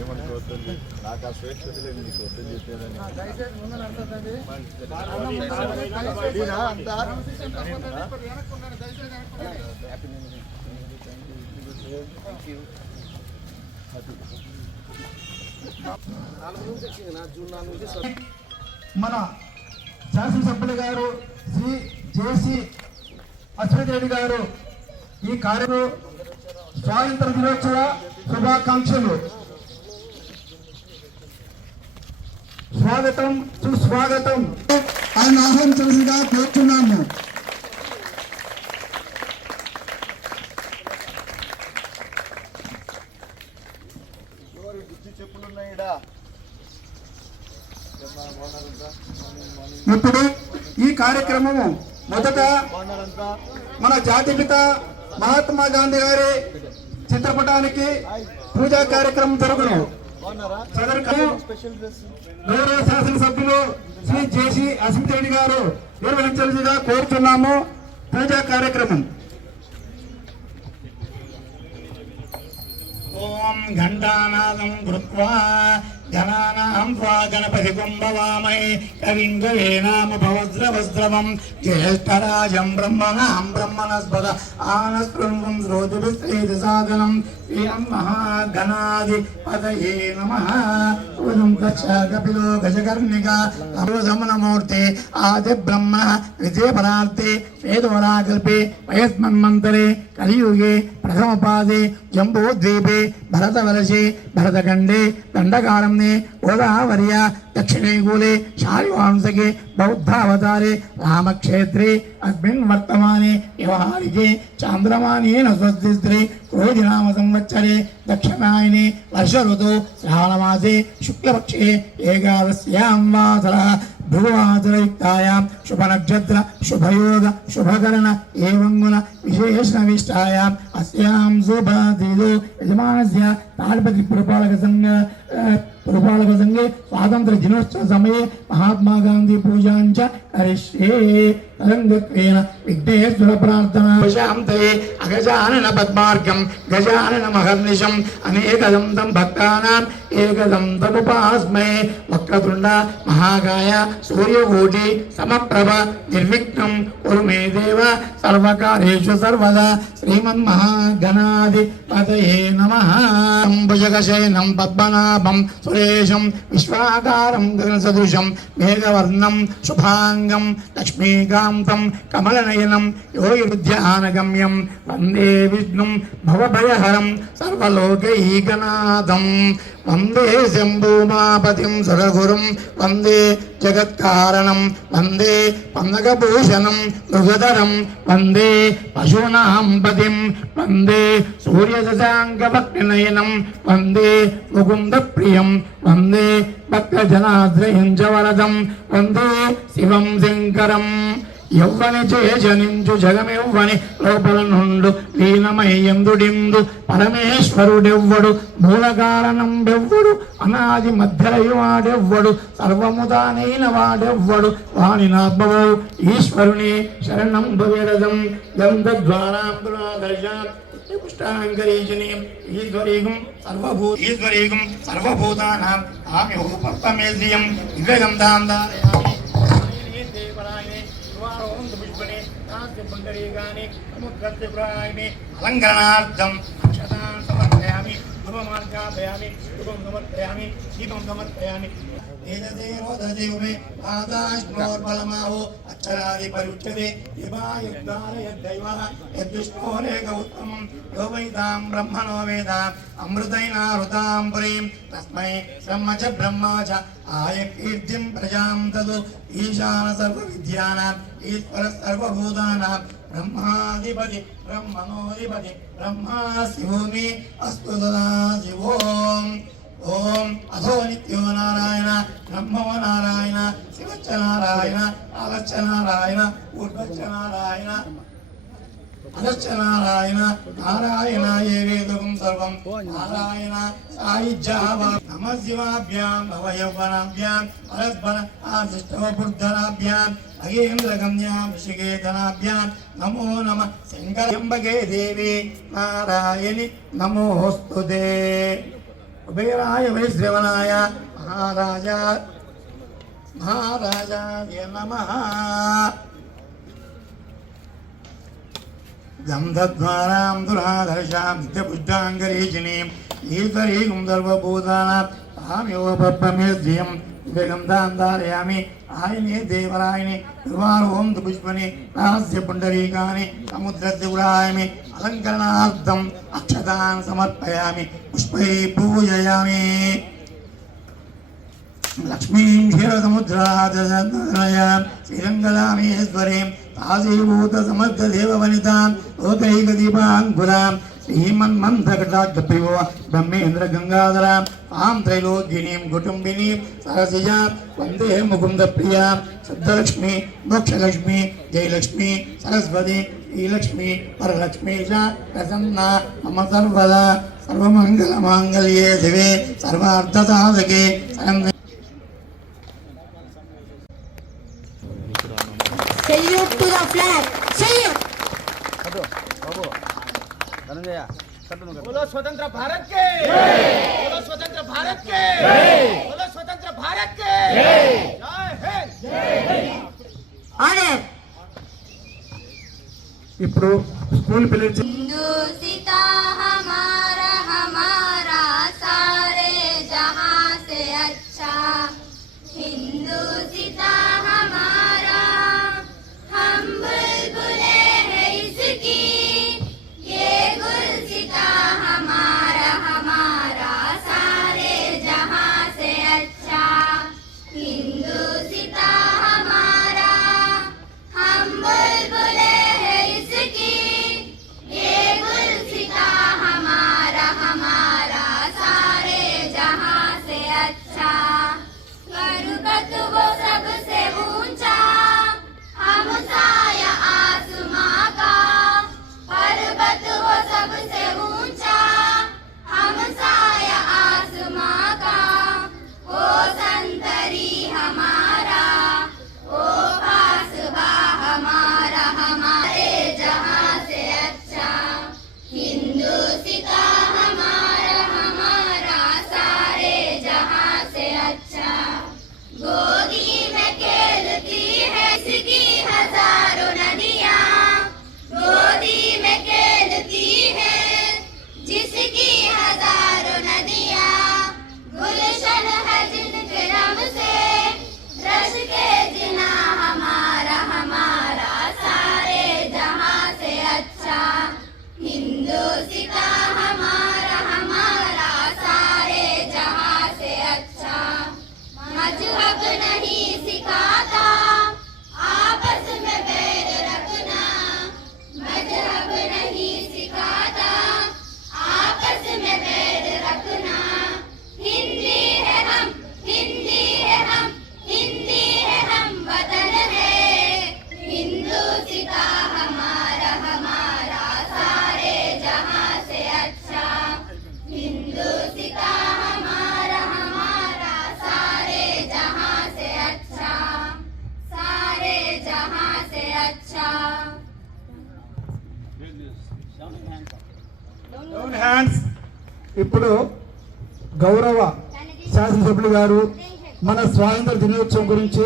ఏమనుకోవద్దండి, నాకు ఆ స్వేచ్ఛ లేదు, నీకు వద్దని చెప్పేదని. మన శాసనసభ్యులు గారు శ్రీ జేసీ అశ్వథ్ రెడ్డి గారు ఈ కార్యక్రమం స్వాతంత్ర దినోత్సవ శుభాకాంక్షలు. స్వాగతం సుస్వాగతం ఆయన ఆహ్వానించవలసిగా కోరుతున్నాము. ఇప్పుడు ఈ కార్యక్రమము మొదట మన జాతిపిత మహాత్మా గాంధీ గారి చిత్రపటానికి పూజా కార్యక్రమం జరుగును. గౌరవ శాసనసభ్యులు శ్రీ జేసీ అశ్వథ్ రెడ్డి గారు నిర్వహించాల్సిందిగా కోరుతున్నాము. పూజా కార్యక్రమం. ఓం ఘంటానాదం కృత్వా గణానాం త్వా గణపతి కుంభవామై కవిం కవీనాముపవజ్రవజ్రవం జ్యేష్ఠరాజం బ్రహ్మణాం బ్రహ్మణస్పద ఆనస్పృంగం శ్రోతిభిస్త్రీతి సాధనం శ్రీయం మహాగణాధిపతయే నమః. ఉదం గచ్చ కపిలో గజకర్ణిక అభోజమనమూర్తి ఆది బ్రహ్మ విజయ పదార్థే వేదవరాకల్పే వయస్మన్మంతరే కలియుగే ప్రథమపాదే జంబూద్వీపే భరతవర్షే భరతఖండే దండకారణ్యే గోదావర్య दक्षिणे कूले शालिवांसके बौद्धावतारे रामक्षेत्रे अस्मिन् वर्तमाने व्यवहारिके चांद्रमानेन स्वस्तिस्त्रे क्रोधिनाम संवत्सरे दक्षिणायने वर्ष ऋतौ श्रावणमासे शुक्लपक्षे एकादश्यां वासरः भृगुवासरयुक्तायां शुभनक्षत्र शुभयोग शुभकरण एवं गुण विशेषणविष्टायाम् अस्यां शुभतिथौ यजमानस्य तालपति पुरपालक संघे स्वातंत्र दिनोत्सव समये महात्मा गांधी पूजांच करिष्ये. तरंगत्वेन विघ्नेश्वर प्रार्थना शांतये अगजानन पद्मार्गं गजानन महर्निशं अनेकदं भक्तानाम् एकदं तमुपास्महे. वक्रतुंड महाकाय सूर्यकोटि समप्रभ निर्विघ्नं कुरु मे देव सर्वकार्येषु सर्वदा. श्रीमन्महागणाधिपतये नमः. भुजगशयनं पद्मनाभं सुरेशं विश्वाकारं गगनसदृशं मेघवर्णं शुभांगं लक्ष्मीकान्तं कमलनयनं योगिविद्यानगम्यं वन्दे विष्णुं भवभयहरं सर्वलोकैकनाथं. वन्दे शम्भुमापतिं सुरगुरुं वन्दे जगत्कारणं वन्दे पन्नगभूषणं मृगधरं वन्दे पशूनां पतिं वन्दे सूर्यशशाङ्कभक्तिनयनं वन्दे मुकुन्दप्रियं वन्दे भक्तजनाद्रयं च वरदं वन्दे शिवं शङ्करं. యవ్వని చేజనించు జగమెవ్వని లోపల నుండు లీనమయ్యందుడిందు పరమేశ్వరుడెవ్వడు మూలకారణం బెవ్వడు అనాది మధ్యలయువాడెవ్వడు సర్వముదానైన వాడెవ్వడు వాని నాత్మవు ఈశ్వరుని శరణం భవేరదం గంధద్వారాంబురాదర్శ పుష్టాంగరీజనీయం ఈశ్వరీగం సర్వభూతానాం ఆమ్యహు పర్తమేద్రియం దివ్యగంధాం దారయామి अलंकरणार्थम अक्षतान् समर्पयामि धूपमार्गापयामि धूपं समर्पयामि दीपं समर्पयामि. एतदे रोददेवमे आदाश्मोर्बलमाहो अक्षरादि परिउच्यते दिवायुक्तारयद्दैवः यद्विष्णोरेक उत्तमं यो वैतां ब्रह्मणो वेद अमृतैनावृतां पुरीं तस्मै ब्रह्म च ब्रह्मा च आयकीर्तिं प्रजां तदु ईशान सर्वविद्यानाम् ईश्वर सर्वभूतानां ब्रह्माधिपति ब्रह्मणोधिपति ब्रह्मा शिवोऽस्मि अस्तु तदा शिवोम्. ओम अथो नित्यो नारायण ब्रह्मो नारायण शिवच्च नारायण आलच्च नारायण ऊर्ध्वच्च नारायण अधश्च नारायण नारायणाय वेदकं सर्वं नारायण సాయుజ్యావ నమ శివాభ్యాం నవయౌవనాభ్యాం పరస్పర ఆశిష్టవబుద్ధనాభ్యాం అగేంద్రగమ్యాం ఋషికేతనాభ్యాం నమో నమ శంకరంబగే దేవి నారాయణి నమోస్తుతే కుబేరాయ వైశ్రవణాయ మహారాజాయ నమః గంధద్వారాం దురాదర్శాం నిత్యబుద్ధాంగరీషిణీం ఈశ్వరీం సర్వభూతానాం తామేవ పద్మమేద్యం గంధాం ధారయామి ఆయనే దేవరాయని నిర్వారోం పుష్పని రహస్య పుండరీకాని సముద్రస్య గుడాయామి అలంకరణార్థం అక్షతాన్ సమర్పయామి పుష్పై పూజయామి లక్ష్మీం క్షీరసముద్రాదయాం శ్రీరంగరామేశ్వరీం తాసీభూత సమర్థ దేవవనితాం లోకైక దీపాంకురాం శ్రీమన్మంథకటాక్షప్రియో బ్రహ్మేంద్ర గంగాధరాం తాం త్రైలోక్యనీం కుటుంబినీం సరసిజాం వందే ముకుంద ప్రియాం శుద్ధలక్ష్మి మోక్షలక్ష్మి జయలక్ష్మి సరస్వతి శ్రీలక్ష్మి వరలక్ష్మి చ ప్రసన్న మమ సర్వదా సర్వమంగళమాంగళ్యే శివే సర్వార్థసాధకే Salute to the flag. Salute. కట్టు బాబు ధనంజయ కట్టు నువ్వు కట్టు. बोलो स्वतंत्र भारत के बोलो स्वतंत्र भारत के बोलो स्वतंत्र भारत के जय हिंद Order. ఇప్పుడు స్కూల్ పిల్లలు हिंदुस्ता हमारा हमारा सारे जहां से अच्छा हिंदुस्ता हमारा हम बुलबुले हैं इसकी ये गुलसिता हमारा हमारा सारे जहां से अच्छा हिंदुस्ता हमारा हम बुलबुले हैं इसकी ये गुलसिता हमारा हमारा सारे जहां से अच्छा पर्वत वो सबसे ऊंचा हम साया आसमां का पर्वत वो सबसे ऊंचा हम साया आसमां का ओ संतरी हमारा ओ कासबा हमारा हमारे जहां से अच्छा हिंदुस्ता हमारा हमारा सारे जहां से अच्छा गोदी में खेलती है इसकी हजारों नदियां गोदी में खेलती है जिसकी हजारों नदियां गुलशन है जिनके नाम से रस के जिना हमारा हमारा सारे जहां से अच्छा हिंदुस्ता हमारा हमारा सारे जहां से अच्छा मजहब नहीं सिखाता आपस में बैर रखना मजहब नहीं सिखाता आपस में बैर रखना हिंदी है हम हिंदी है हम हिंदी है हम वतन है हिंदुस्ता हमारा हमारा सारे जहां से अच्छा हिंदुस्ता हमारा हमारा सारे जहां से अच्छा सारे जहां से अच्छा డౌన్ హ్యాండ్స్. ఇప్పుడు గౌరవ శాసనసభ్యులు గారు మన స్వాతంత్ర దినోత్సవం గురించి